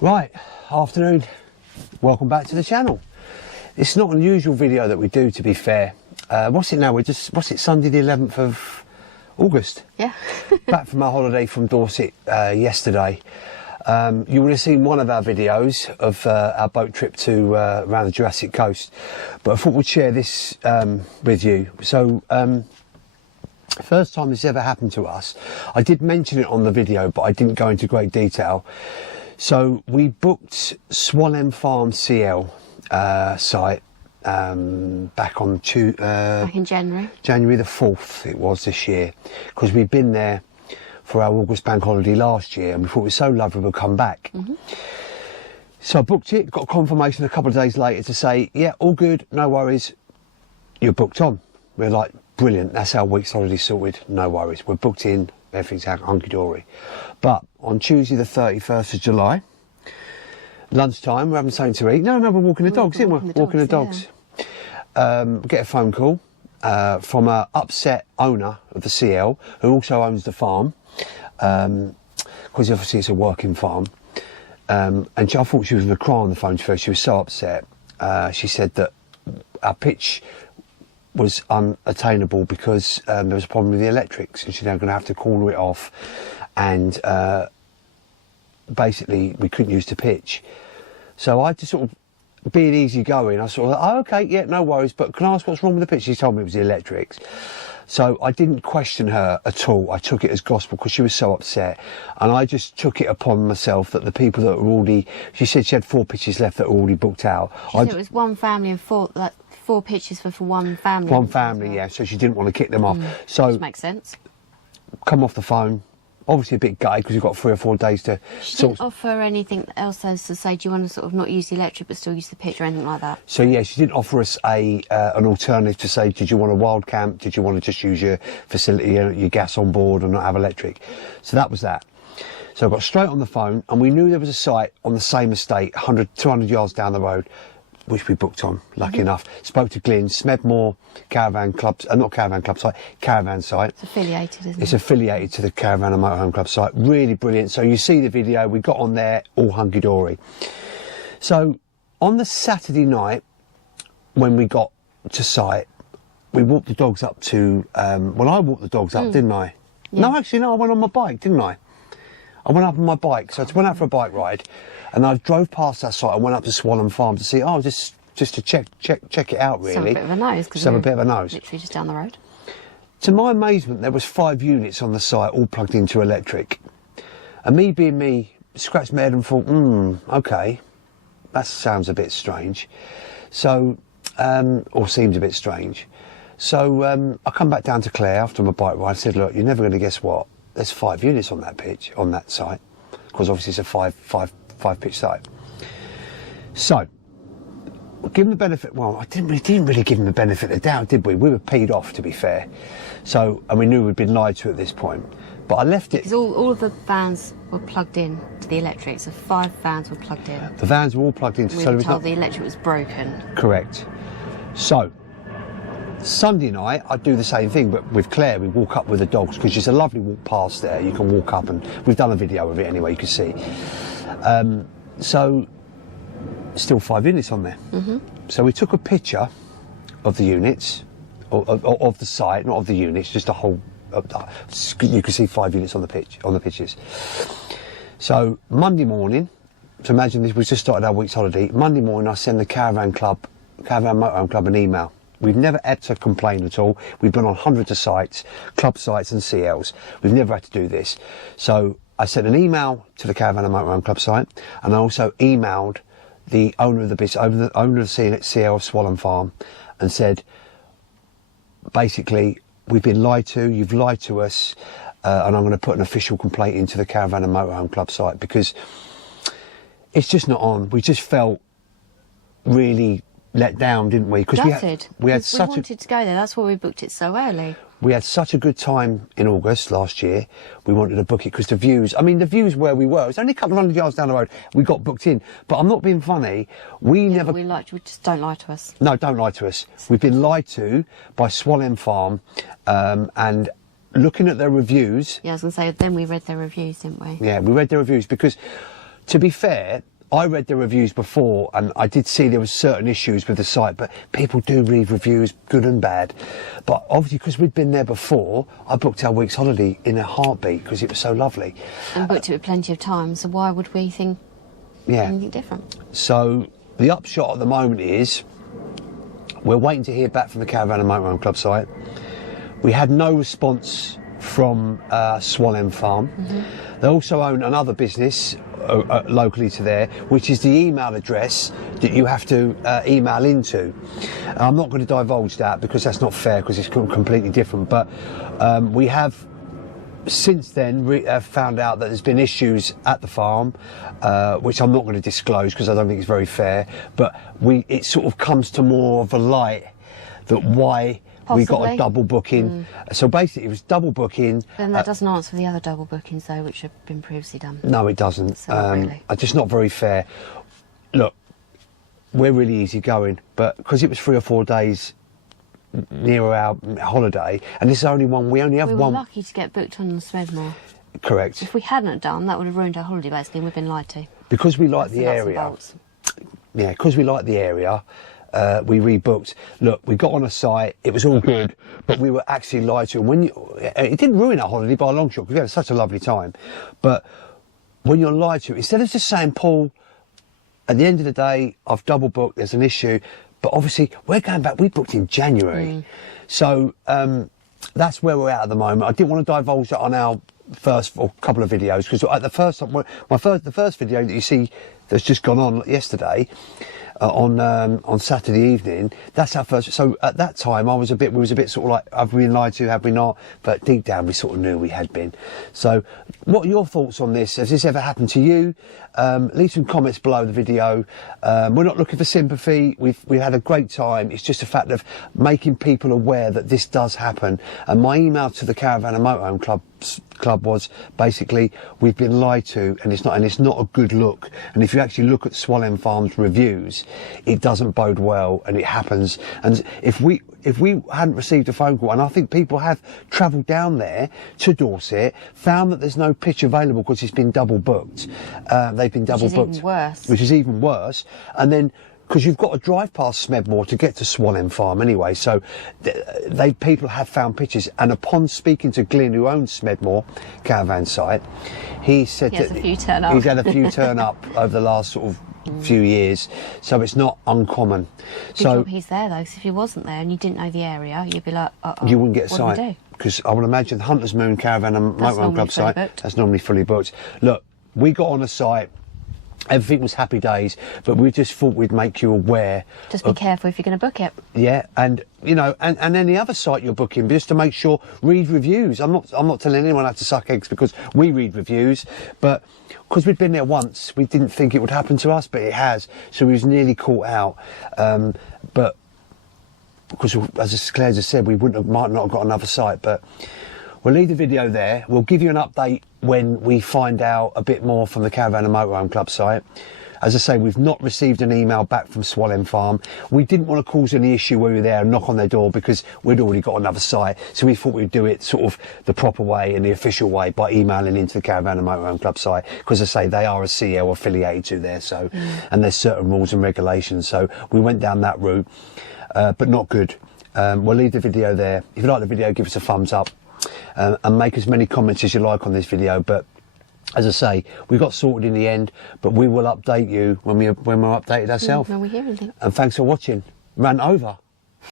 Right, afternoon, welcome back to the channel. It's not an unusual video that we do, to be fair. What's it now? What's it, Sunday the 11th of August? Yeah. Back from our holiday from Dorset yesterday. You would have seen one of our videos of our boat trip to around the Jurassic Coast, but I thought we'd share this with you. So, first time this ever happened to us. I did mention it on the video, but I didn't go into great detail. So we booked Swalland Farm CL site back on back in January. January the 4th it was this year, because we'd been there for our August bank holiday last year and we thought it was so lovely we'll come back. So I booked it, got confirmation a couple of days later to say, yeah, all good, no worries, you're booked on. We're like, brilliant, that's our week's holiday sorted, no worries, we're booked in, everything's hunky-dory. But on Tuesday the 31st of July, lunchtime, we're having something to eat. No, we're walking the dogs, isn't we? Walking the dogs. Get a phone call from an upset owner of the CL, who also owns the farm, because obviously it's a working farm. And I thought she was going to cry on the phone to her. She was so upset. She said that our pitch was unattainable because there was a problem with the electrics, and she's now going to have to call it off, and basically we couldn't use the pitch. So I had to sort of, being easy going, I sort of, oh, okay, yeah, no worries, but can I ask what's wrong with the pitch? She told me it was the electrics. So I didn't question her at all. I took it as gospel because she was so upset, and I just took it upon myself that the people that were already, she said she had 4 pitches left that were already booked out. She said it was one family and 4 pitches for one family. One family, well. Yeah, so she didn't want to kick them off. So which makes sense. Come off the phone, obviously a bit gutted because we've got 3 or 4 days to... She didn't offer anything else as to say, do you want to sort of not use the electric but still use the pitch or anything like that? So yeah, she didn't offer us an alternative to say, did you want a wild camp? Did you want to just use your facility, your gas on board and not have electric? So that was that. So I got straight on the phone, and we knew there was a site on the same estate, 200 yards down the road, which we booked on, lucky enough. Spoke to Glyn, Smedmore Caravan Club, not Caravan Club site, Caravan site. It's affiliated, isn't it? It's affiliated to the Caravan and Motorhome Club site. Really brilliant. So you see the video, we got on there, all hunky-dory. So on the Saturday night, when we got to site, we walked the dogs up to, well, I walked the dogs up, didn't I? Yeah. No, actually, no, I went on my bike, didn't I? I went up on my bike, so I went out for a bike ride, and I drove past that site. I went up to Swalland Farm to see, just to check it out, really. Just have a bit of a nose. Just have a bit of a nose. Literally just down the road. To my amazement, there was 5 units on the site, all plugged into electric. And me being me, scratched my head and thought, okay, that sounds a bit strange. So, or seems a bit strange. So I come back down to Claire after my bike ride. I said, look, you're never going to guess what. There's 5 units on that pitch, on that site, because obviously it's a five pitch site. So, give them the benefit. Well, I didn't really give them the benefit of the doubt, did we? We were peed off, to be fair. So, and we knew we'd been lied to at this point. But I left it because all of the vans were plugged in to the electric. So 5 vans were plugged in. The vans were all plugged into. We were told the electric was broken. Correct. So, Sunday night, I'd do the same thing, but with Claire, we walk up with the dogs, because there's a lovely walk past there. You can walk up, and we've done a video of it anyway, you can see. So, still 5 units on there. So we took a picture of the units, of the site, not of the units, just a whole, you can see 5 units on the pitches. So, Monday morning, so imagine this, we just started our week's holiday. Monday morning, I send the Caravan Motorhome Club an email. We've never had to complain at all. We've been on hundreds of sites, club sites and CLs. We've never had to do this. So I sent an email to the Caravan and Motorhome Club site, and I also emailed the owner of the business, owner of the CL of Swalland Farm, and said, basically, we've been lied to, you've lied to us, and I'm going to put an official complaint into the Caravan and Motorhome Club site, because it's just not on. We just felt really let down, didn't we? Because we wanted to go there. That's why we booked it so early. We had such a good time in August last year. We wanted to book it because the views, the views where we were, it's only a couple of 100 yards down the road. We got booked in. But I'm not being funny. We just don't lie to us. No, don't lie to us. We've been lied to by Swalland Farm, and looking at their reviews. Yeah, I was going to say, then we read their reviews, didn't we? Yeah, we read their reviews because to be fair, I read the reviews before and I did see there was certain issues with the site, but people do read reviews, good and bad. But obviously, because we'd been there before, I booked our week's holiday in a heartbeat because it was so lovely. And booked it with plenty of time, so why would we think anything different? So the upshot at the moment is we're waiting to hear back from the Caravan and Motorhome Club site. We had no response from Swalland Farm. They also own another business locally to there, which is the email address that you have to email into. I'm not going to divulge that because that's not fair, because it's completely different, but we have since then found out that there's been issues at the farm, which I'm not going to disclose because I don't think it's very fair, but it sort of comes to more of a light that why we got a double booking. So basically it was double booking. Then that doesn't answer the other double bookings though, which have been previously done. No, it doesn't. So not really. It's just not very fair. Look, we're really easy going, but because it was 3 or 4 days near our holiday, and this is only one, we only have one. We were lucky to get booked on the Smedmore. Correct. If we hadn't done, that would have ruined our holiday basically, and we've been lied to. Because we like the area. Yeah, because we like the area. We rebooked. Look, we got on a site, it was all good, but we were actually lied to. And it didn't ruin our holiday by a long shot because we had such a lovely time. But when you're lied to, instead of just saying, Paul, at the end of the day, I've double booked, there's an issue, but obviously we're going back, we booked in January. So that's where we're at the moment. I didn't want to divulge that on our first couple of videos because at the first video that you see that's just gone on yesterday, on Saturday evening, that's our first. So at that time, we was a bit sort of like, have we been lied to? Have we not? But deep down, we sort of knew we had been. So, what are your thoughts on this? Has this ever happened to you? Leave some comments below the video. We're not looking for sympathy. We've had a great time. It's just a fact of making people aware that this does happen. And my email to the Caravan and Motorhome Club was basically, we've been lied to, and it's not a good look. And if you actually look at Swalland Farm's reviews, it doesn't bode well, and it happens. And if we hadn't received a phone call, and I think people have travelled down there to Dorset, found that there's no pitch available because it's been double booked. They've been double booked, which is even worse. And then, because you've got to drive past Smedmore to get to Swalland Farm anyway, so people have found pitches. And upon speaking to Glyn, who owns Smedmore caravan site, he said that he's had a few turn up over the last sort of few years, so it's not uncommon. Good job he's there though, because if he wasn't there and you didn't know the area, you'd be like, you wouldn't get a site. Because I would imagine the Hunter's Moon Caravan and Motorhome Club site, that's normally fully booked. Look, we got on a site, everything was happy days, but we just thought we'd make you aware. Just be careful if you're going to book it. Yeah, and you know, and any other site you're booking, just to make sure, read reviews. I'm not telling anyone how to suck eggs because we read reviews, but because we'd been there once, we didn't think it would happen to us, but it has. So we was nearly caught out. But because, as Claire just said, might not have got another site, but we'll leave the video there. We'll give you an update when we find out a bit more from the Caravan and Motorhome Club site. As I say, we've not received an email back from Swalland Farm. We didn't want to cause any issue when we were there and knock on their door because we'd already got another site. So we thought we'd do it sort of the proper way and the official way by emailing into the Caravan and Motorhome Club site. Because as I say, they are a CL affiliated to there, so and there's certain rules and regulations. So we went down that route, but not good. We'll leave the video there. If you like the video, give us a thumbs up. And make as many comments as you like on this video, but as I say, we got sorted in the end, but we will update you when we're updated ourselves. When we hear anything. And thanks for watching. Rant over.